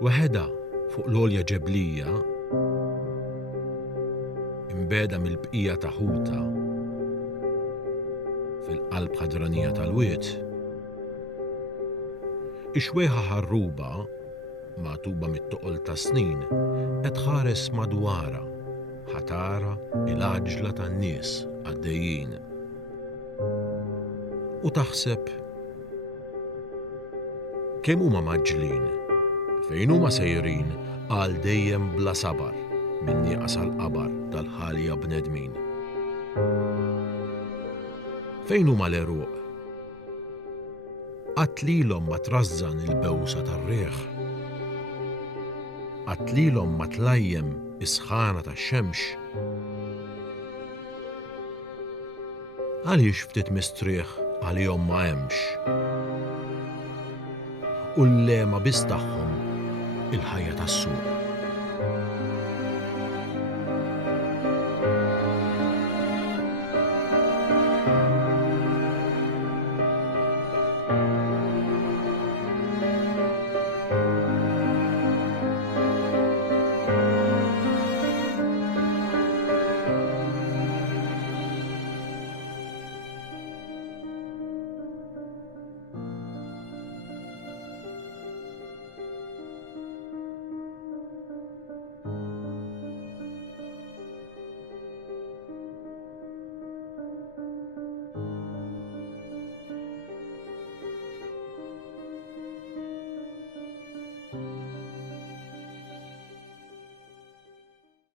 Waħedha fuq l-għolja ġeblija imbeda mill-bqija ta' ħuta fil-qalb ħadranija tal-wied. Ix-xwieħa ħarruba magħtuba mit-toqol ta' snin qed tħares madwarha ħatara il-għaġla tan-nies għaddejjin. U taħseb kemm huma maġġlin, fejn huma sejrin għal dejjem bla sabar min nieqas għall-qabar tal-ħalja bnedmin. Fejn huma l-eruq? Qatlilhom ma trażżan il-bewsa tar-riħ. Qatlilhom ma tlajjem is-sħana tax-xemx. Għaliex ftit mistrieħ għalihom ma hemmx. U l-lema biss tagħhom il-ħajja tas-suq.